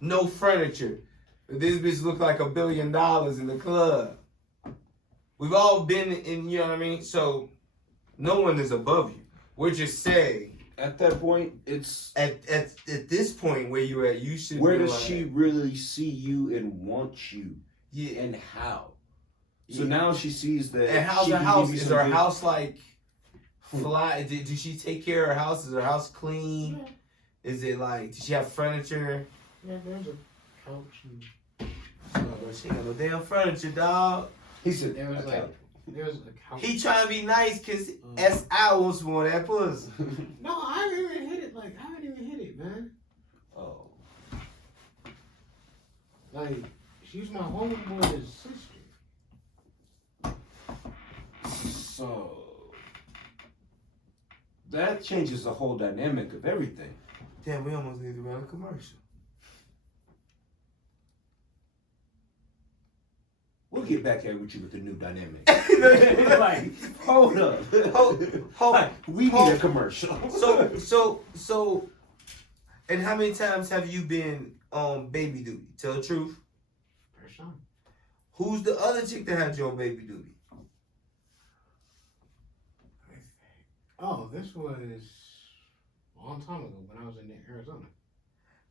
No furniture. This bitch looked like $1 billion in the club. We've all been in, you know what I mean? So no one is above you. We're just saying, At that point, it's at this point where you're at, you should where be does like, she really see you and want you, Yeah. and how? So Yeah. now she sees that. And how's she her can house? give you Is some her good- house like fly? Did she take care of her house? Is her house clean? Yeah. Is it like, does she have furniture? Yeah, there's a couch and She got no damn furniture, dog. He said, there was "Okay." like there's a couch. He trying to be nice because S.I. wants more of that pussy. No, I haven't even hit it. Like I haven't even hit it, man. Oh. Like she's my homeboy's sister. So that changes the whole dynamic of everything. Damn, we almost need to run a commercial. We'll get back at with you with the new dynamic. Like, hold up. Hold. Like, we need a commercial. So, and how many times have you been on baby duty? Tell the truth. First time. Who's the other chick that had you on baby duty? Oh, this was a long time ago when I was in Arizona.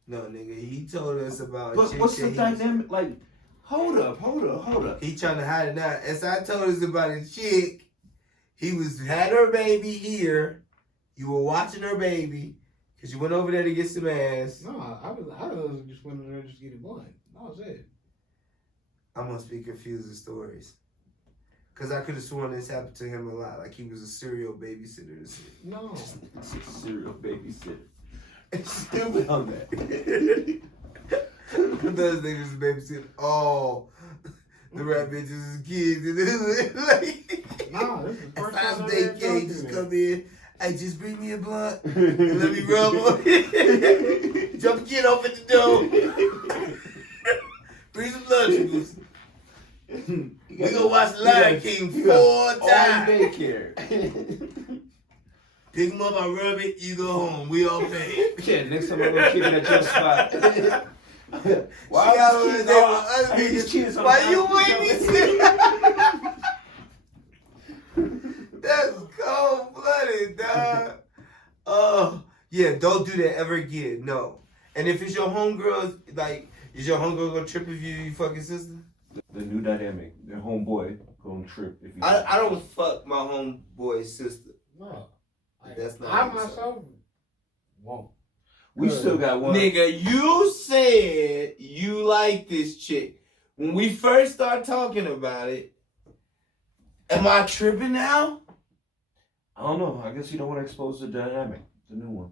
No, nigga, he told us about. a But chick what's that the he- dynamic? Like, hold up. He trying to hide it now. As I told us about a chick, he had her baby here. You were watching her baby because you went over there to get some ass. No, I just went in there just to get it blunt. That was it. I must be confused with stories. Because I could have sworn this happened to him a lot. Like he was a serial babysitter. This shit. No. It's a serial babysitter. It's stupid on that. Those niggas babysit all the rap bitches and kids in the hood. Like, No, this is the first time some I day ever K done just that. come in. Hey, just bring me a blunt and let me rub on it. Jump a kid off at the door. Bring some lunchables. We gonna watch Lion King 4 times. Daycare. Pick him up, I rub it, you go home. We all pay. Yeah, next time I'm gonna kick it at your spot. Why She out on was the he date with cheating? other He's niggas. cheating on Why the you side. witnessing? That's cold-blooded, dog. Oh, yeah, don't do that ever again. No. And if it's your homegirl, like, is your homegirl gonna trip if you fucking sister? The new dynamic, the homeboy gonna trip if you. I don't fuck my homeboy's sister. No. Like, That's not I what you myself won't. We still got one. Nigga, you said you like this chick. When we first started talking about it, am I tripping now? I don't know. I guess you don't want to expose the dynamic, the new one,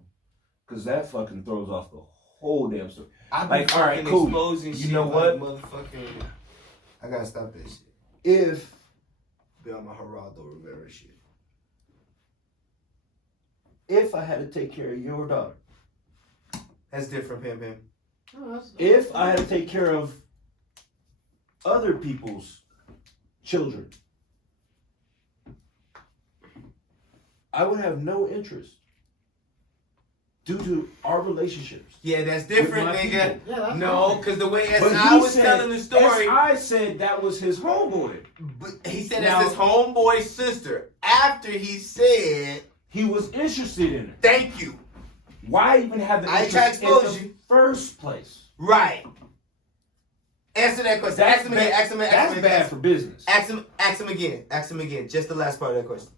because that fucking throws off the whole damn story. I've Like, been all right, fucking cool. exposing You shit know like what? motherfucking. I gotta stop that shit. If Be on my Geraldo Rivera shit. I had to take care of your daughter, That's different, Pam Pam. No, if I had to take care of other people's children, I would have no interest due to our relationships. Yeah, that's different, With my nigga. people. Yeah, that's No, fine. because the way But SI he was said- telling the story, I said that was his homeboy. but he said Now- that's his homeboy's sister. After he said, He was interested in it. "Thank you." Why even have the I interest try to expose in the you. first place? Right. Answer that question. Ask him again. bad- Ask him again. That's bad for business. Ask him again. Ask him again. Just the last part of that question.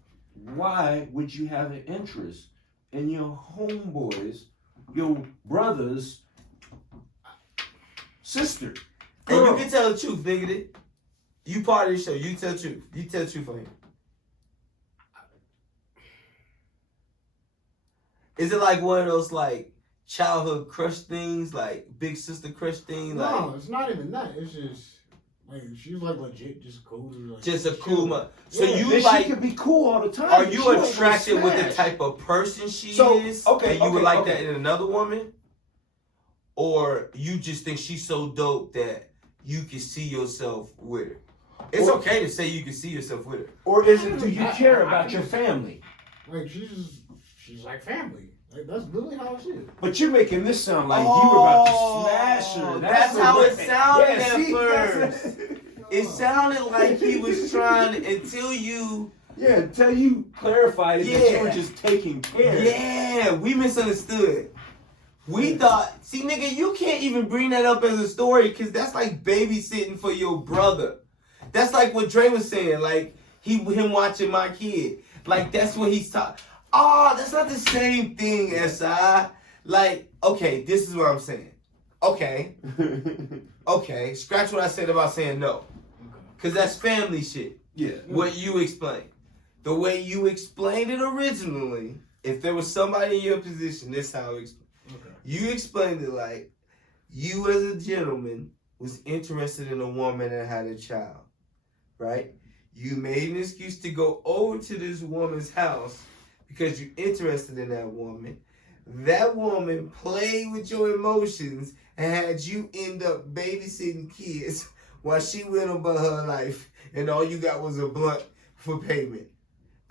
Why would you have an interest in your homeboys, your brother's sister? And Girl. you can tell the truth, nigga. You part of the show. You tell the truth. You tell the truth on here. Is it like one of those like childhood crush things, like big sister crush thing, like No, it's not even that. It's just like she's like legit, just cool. Like, just a cool chill. month? So Yeah, you Then like? she could be cool all the time. Are but you she don't attracted with the smash. type of person she So, is? okay, and you would okay, like okay. that in another woman? Or you just think she's so dope that you can see yourself with her? It's Or- okay to say you can see yourself with her. Or is it, do you care about your family? Like she's like family. Like that's literally how it is. But you're making this sound like you were about to smash her. That's the how way- it sounded at see, first. that's- It sounded like he was trying to, until you. Yeah, until you clarified it that you Yeah. were just taking care. Yeah, we misunderstood. We thought, see, nigga, you can't even bring that up as a story because that's like babysitting for your brother. That's like what Dre was saying, like him watching my kid. Like that's what he's talking. Oh, that's not the same thing, SI. Like, okay, this is what I'm saying. Okay, okay, scratch what I said about saying no. Because that's family shit. Yeah. What you explained. The way you explained it originally, if there was somebody in your position, this is how it explained. Okay. You explained it like you as a gentleman was interested in a woman that had a child, right? You made an excuse to go over to this woman's house because you're interested in that woman. That woman played with your emotions and had you end up babysitting kids while she went about her life and all you got was a blunt for payment.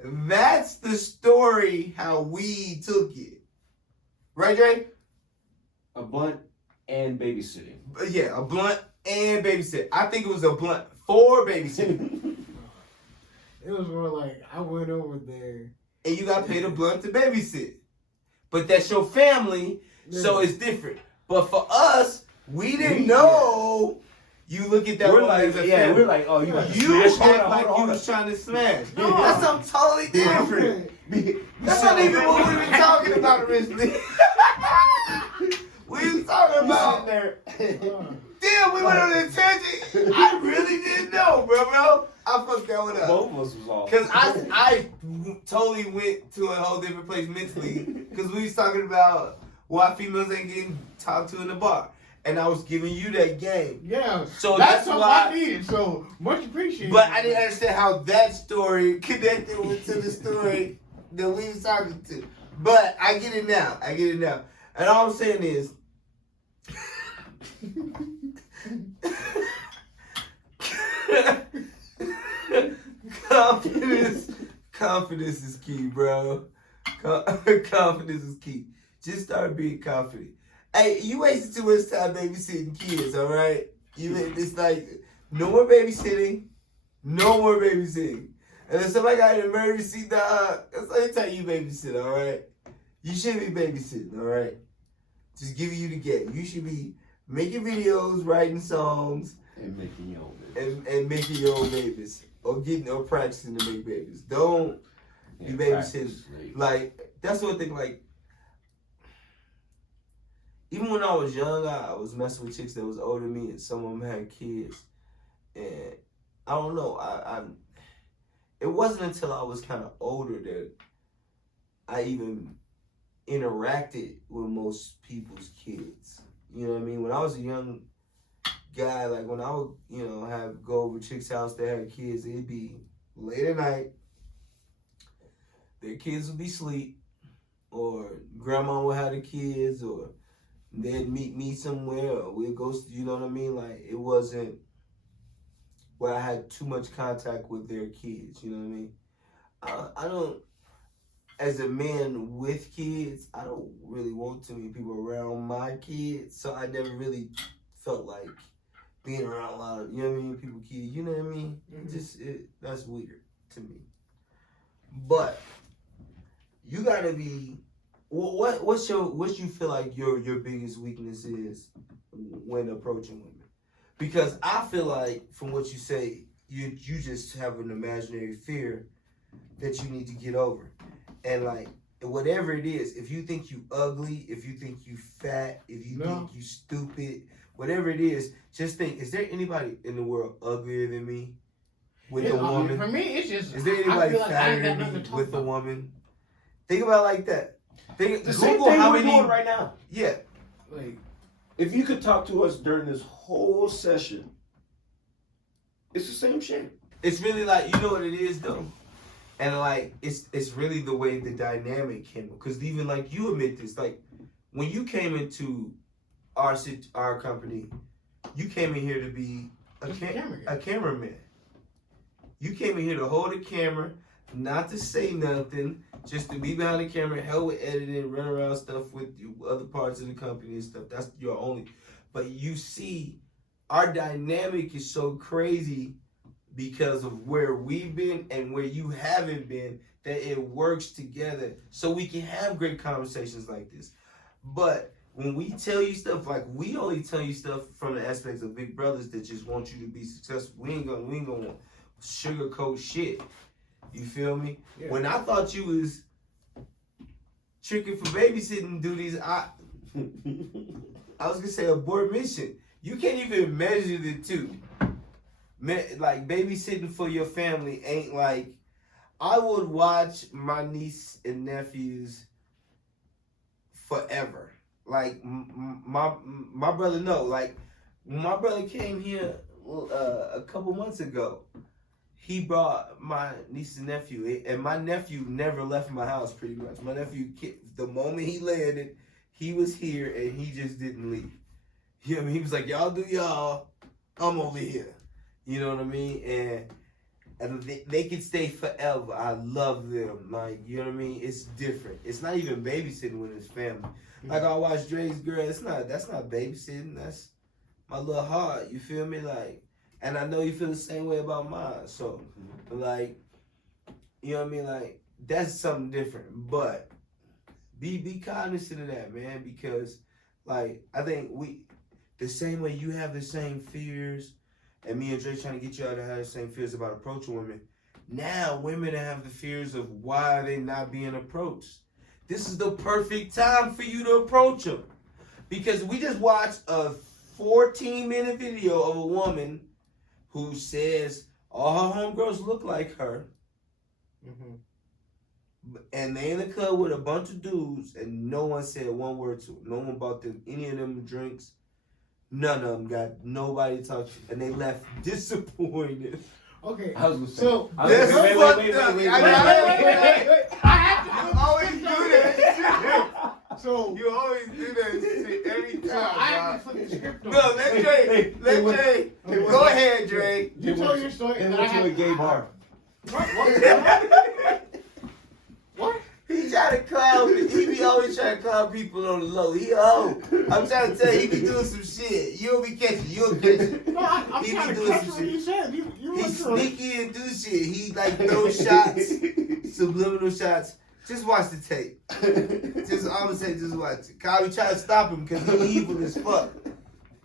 That's the story how we took it. Right, Dre? A blunt and babysitting. Yeah, a blunt and babysit. I think it was a blunt for babysitting. It was more like I went over there. And you got paid a blunt to babysit. But that's your family, so it's different. But for us, we didn't know you look at that We're woman like, as a yeah, family. we're like, oh, you about to You smash? Hold act on, like hold on, you was trying to smash. No. That's something totally different. That's not even what we were talking about originally. We was talking about there. damn, we went on a tangent. I really didn't know, bro. I fucked that one up. Both of us was off. Cause I totally went to a whole different place mentally. Cause we was talking about why females ain't getting talked to in the bar, and I was giving you that game. Yeah. So that's that's something why- I needed. So much appreciated. But I didn't understand how that story connected to the story that we was talking to. But I get it now. And all I'm saying is, confidence is key, bro. Confidence is key. Just start being confident. Hey, you wasted too much time babysitting kids, all right? It's like, no more babysitting. No more babysitting. And if somebody got an emergency, dog, that's the only time you babysit, all right? You shouldn't be babysitting, all right? Just giving you the game. You should be making videos, writing songs, And making your own babies. and making your own babies. Or practicing to make babies. Don't be babysitting. Like, that's one thing, like, even when I was young, I was messing with chicks that was older than me, and some of them had kids. And I don't know, it wasn't until I was kind of older that I even interacted with most people's kids. You know what I mean? When I was a young guy, like when I would, go over chicks' house that had kids, it'd be late at night. Their kids would be asleep, or grandma would have the kids, or they'd meet me somewhere, or we'd go, you know what I mean? Like, it wasn't where I had too much contact with their kids, you know what I mean? I don't, as a man with kids, I don't really want too many people around my kids, so I never really felt like being around a lot of, you know what I mean, people kids, you know what I mean? That's weird to me. But you gotta be, what you feel like your biggest weakness is when approaching women? Because I feel like, from what you say, you just have an imaginary fear that you need to get over. And like, whatever it is, if you think you ugly, if you think you fat, if you think you stupid, whatever it is, just think, is there anybody in the world uglier than me with a woman? For me, it's just, is there anybody like fatter than me with a woman? Think about it like that. The same thing we're doing right now. Yeah. Like, if you could talk to us during this whole session, it's the same shit. It's really like, you know what it is though? And like, it's really the way the dynamic came. Because even like, you admit this, like, when you came into our company, you came in here to be a cameraman. You came in here to hold a camera, not to say nothing, just to be behind the camera, help with editing, run around stuff with you, other parts of the company and stuff. That's your only. But you see, our dynamic is so crazy because of where we've been and where you haven't been, that it works together so we can have great conversations like this. But when we tell you stuff, like, we only tell you stuff from the aspects of big brothers that just want you to be successful. We ain't gonna sugarcoat shit. You feel me? Yeah. When I thought you was tricking for babysitting duties, I was gonna say abort mission. You can't even measure the two. Like, babysitting for your family ain't like, I would watch my niece and nephews forever. Like, my brother, like, when my brother came here a couple months ago, he brought my niece and nephew, and my nephew never left my house, pretty much. My nephew, the moment he landed, he was here, and he just didn't leave. You know what I mean? He was like, y'all do y'all, I'm over here. You know what I mean? And they can stay forever. I love them. Like, you know what I mean? It's different. It's not even babysitting with his family. Like, I watch Dre's girl. That's not babysitting. That's my little heart. You feel me? Like, and I know you feel the same way about mine. So, like, you know what I mean? Like, that's something different. But be cognizant of that, man. Because, like, I think the same way you have the same fears, and me and Dre trying to get you out to have the same fears about approaching women. Now women have the fears of why are they not being approached. This is the perfect time for you to approach them. Because we just watched a 14-minute video of a woman who says all her homegirls look like her. Mm-hmm. And they in the club with a bunch of dudes, and no one said one word to them. No one bought them any of them drinks. None of them got nobody to talk to, and they left disappointed. Okay, I was gonna say, so this is wait. You always do that. So You always do that shit every time. I have to flip the script. No, let Dre. Go ahead, Dre. You tell your story, They and went I to a gay bar. What? He trying to clown me. He be always trying to clown people on the low. He a hoe. I'm trying to tell you, he be doing some shit. You'll be catching. You'll catch it. No, I'm He trying be to doing catch some what you shit. said. You He went through it. sneaky and do shit. He like throw shots, subliminal shots. Just watch the tape. Just all I'm gonna say, just watch it. Kyle, we try to stop him because he evil as fuck.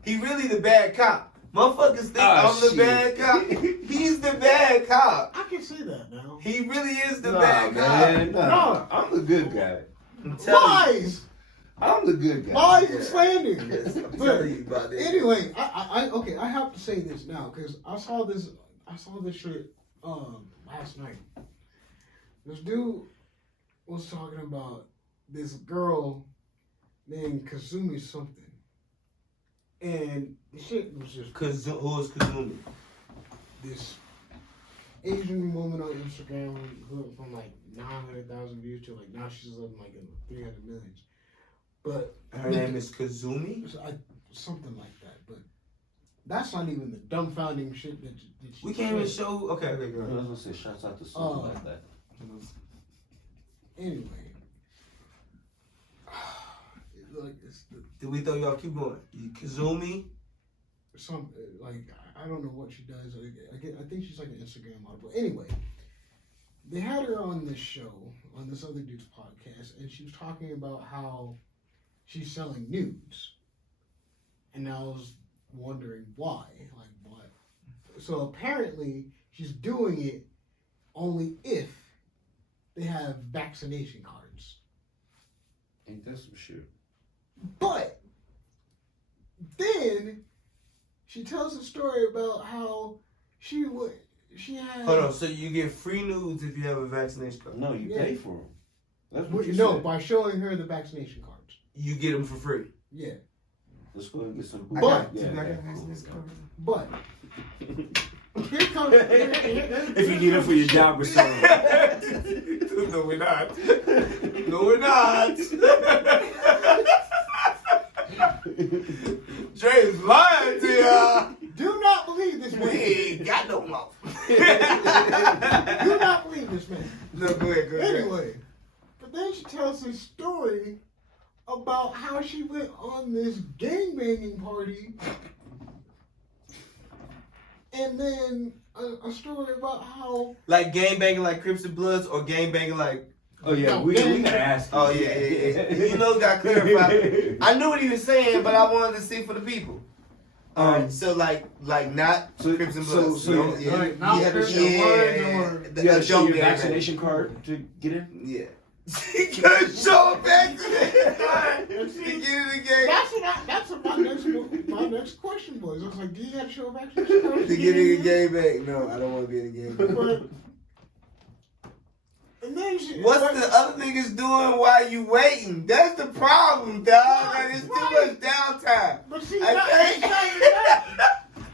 He really the bad cop. Motherfuckers think I'm the bad cop. He's the bad cop. I can see that now. He really is the Nah, bad man, cop. nah. I'm the good guy. I'm telling you. Lies! I'm the good guy. Lies and slander. Yes, I'm But telling you about that. anyway, okay, I have to say this now because I saw this shit last night. This dude was talking about this girl named Kazumi something. And the shit was just Who is Kazumi? this Asian woman on Instagram who went from like 900,000 views to like now she's up like in 300 millions. But Her name is Kazumi? something like that. But that's not even the dumbfounding shit that she We can't even said. show. Okay, I go was ahead. gonna say, shouts out to something like that. Anyway. Like it's Did we throw y'all? Keep going. Kazumi? some like I don't know what she does. I think she's like an Instagram model. But anyway, they had her on this show on this other dude's podcast, and she was talking about how she's selling nudes, and I was wondering why, like what. So apparently, she's doing it only if they have vaccination cards. Ain't that some shit? But then she tells a story about how she had. Hold on. So you get free nudes if you have a vaccination card? No, you Yeah. pay for them. That's what you No, said. by showing her the vaccination cards. You get them for free. Yeah, Let's go and get some. But- yeah, I got yeah, vaccination cool. card. but here comes. If you need it for your job or something. No, we're not. No, we're not. Dre's lying to y'all. Do not believe this We man. ain't got no mouth. Do not believe this man. No, go ahead, go ahead. Anyway, but then she tells a story about how she went on this gangbanging party, and then a story about how. Like gang banging like Crips and Bloods or gang banging like. Oh yeah, No, we gang- can ask. Oh, yeah. You know, got clarified. I knew what he was saying, but I wanted to see for the people. So like not So- Crips and so- Bloods. so No, you- yeah. Like, not you had to Crips show- and Bloods or- You gotta show your gang vaccination card to get in. Yeah. You gotta show a vaccination card to get in the game. That's what my next question was. I was like, do you got to show a vaccination card? To get in the game back. No, I don't want to be in the game back. But- and then she, What's the other niggas doing while you waiting? That's the problem, dog. Like, it's too much downtime. But she's I not. can't,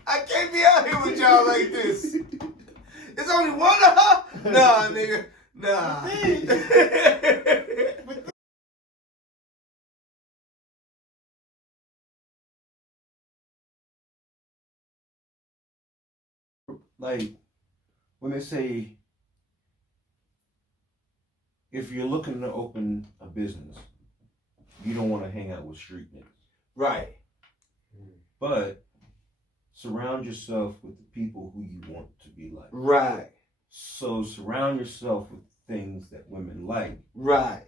I can't be out here with y'all like this. There's only one of her? Nah, nigga. Nah. Like when they say, if you're looking to open a business, you don't want to hang out with street niggas. Right. But surround yourself with the people who you want to be like. Right. So surround yourself with things that women like. Right.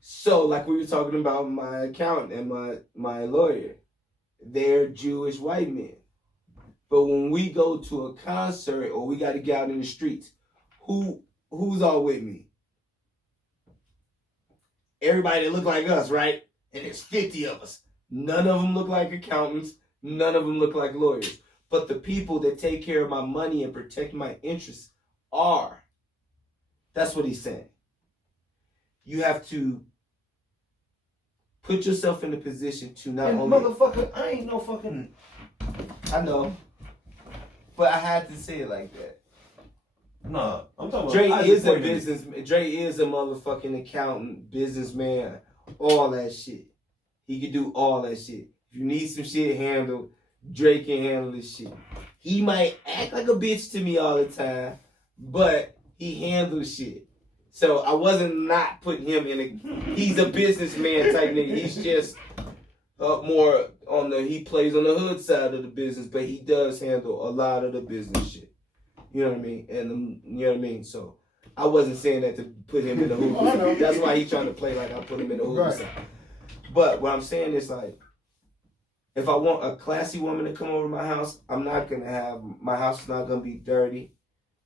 So, like we were talking about my accountant and my lawyer, they're Jewish white men. But when we go to a concert or we got to get out in the streets, who's all with me? Everybody that look like us, right? And there's 50 of us. None of them look like accountants. None of them look like lawyers. But the people that take care of my money and protect my interests are. That's what he's saying. You have to put yourself in a position to not And only... motherfucker, I ain't no fucking. I know. But I had to say it like that. Nah, I'm talking Dre about. is a businessman. Dre is a motherfucking accountant, businessman, all that shit. He can do all that shit. If you need some shit handled, Dre can handle this shit. He might act like a bitch to me all the time, but he handles shit. So I wasn't not putting him in a. He's a businessman type nigga. He's just more on the. He plays on the hood side of the business, but he does handle a lot of the business shit. You know what I mean? And you know what I mean. So I wasn't saying that to put him in the hood. Oh, That's why he's trying to play like I put him in the hood Right. side. But what I'm saying is like, if I want a classy woman to come over to my house, I'm not gonna have my house is not gonna be dirty.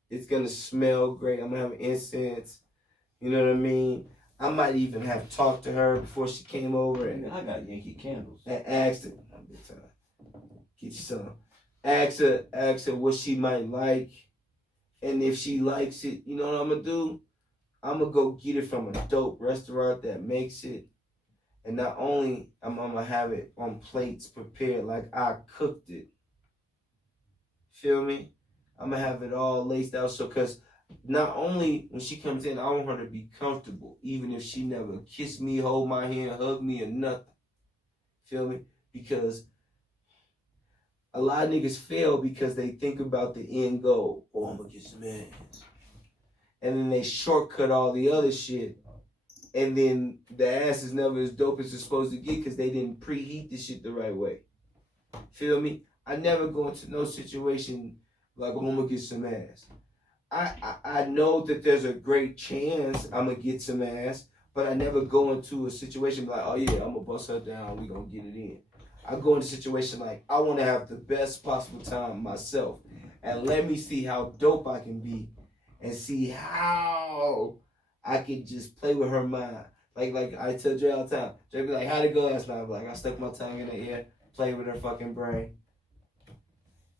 It's gonna smell great. I'm gonna have incense. You know what I mean? I might even have talked to her before she came over and I got Yankee candles. and asked her. Get you some. Ask her what she might like, and if she likes it, you know what I'm gonna do? I'm gonna go get it from a dope restaurant that makes it. And not only I'm gonna have it on plates prepared like I cooked it. Feel me? I'm gonna have it all laced out so cause not only when she comes in, I want her to be comfortable, even if she never kiss me, hold my hand, hug me, or nothing. Feel me? Because a lot of niggas fail because they think about the end goal. Oh, I'm gonna get some ass. And then they shortcut all the other shit. And then the ass is never as dope as it's supposed to get because they didn't preheat the shit the right way. Feel me? I never go into no situation like, oh, I'm gonna get some ass. I know that there's a great chance I'm gonna get some ass, but I never go into a situation like, oh yeah, I'm gonna bust her down, we gonna get it in. I go into a situation like, I wanna have the best possible time myself. And let me see how dope I can be and see how I can just play with her mind. Like I tell Dre all the time. Dre be like, how'd it go last night? I'm like, I stuck my tongue in the air, played with her fucking brain.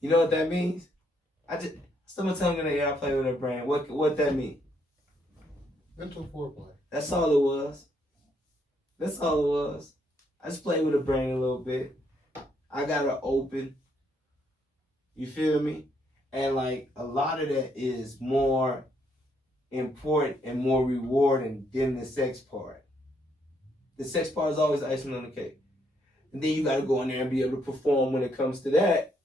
You know what that means? I just stuck my tongue in the air, I played with her brain. What that mean? Mental foreplay. That's all it was. That's all it was. I just played with her brain a little bit. I got her open. You feel me? And like a lot of that is more important and more rewarding than the sex part. The sex part is always icing on the cake. And then you got to go in there and be able to perform when it comes to that.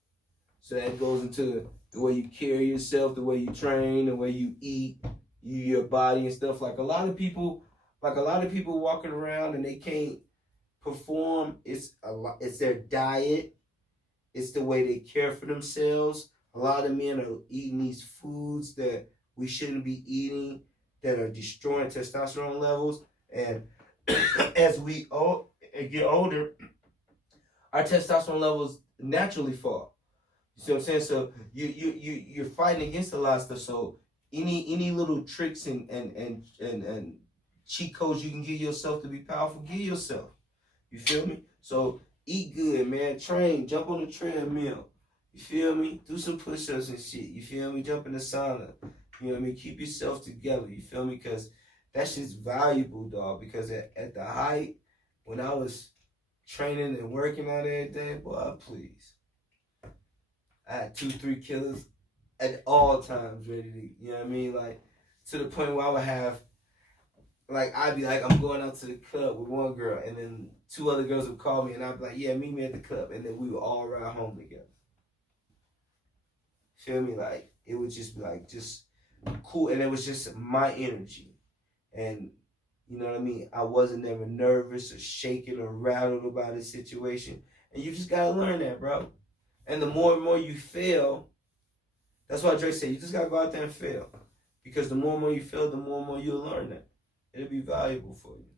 So that goes into the way you carry yourself, the way you train, the way you eat, your body and stuff. Like a lot of people walking around and they can't perform. It's their diet. It's the way they care for themselves. A lot of men are eating these foods that we shouldn't be eating that are destroying testosterone levels. And as we get older, our testosterone levels naturally fall. You see what I'm saying? So you're fighting against a lot of stuff. So any little tricks and cheat codes you can give yourself to be powerful, give yourself. You feel me? So eat good, man. Train, jump on the treadmill. You feel me? Do some push-ups and shit. You feel me? Jump in the sauna. You know what I mean? Keep yourself together. You feel me? Because that shit's valuable, dog. Because at the height, when I was training and working out every day, boy, please. I had 2-3 killers at all times ready to, you know what I mean? Like, to the point where I would have, like, I'd be like, I'm going out to the club with one girl, and then 2 other girls would call me, and I'd be like, yeah, meet me at the club, and then we would all ride home together. Feel me? Like, it would just be like, just cool, and it was just my energy. And, you know what I mean? I wasn't ever nervous or shaken or rattled about a situation. And you just gotta learn that, bro. And the more and more you fail, that's why Dre said, you just gotta go out there and fail. Because the more and more you fail, the more and more you'll learn that. It'll be valuable for you.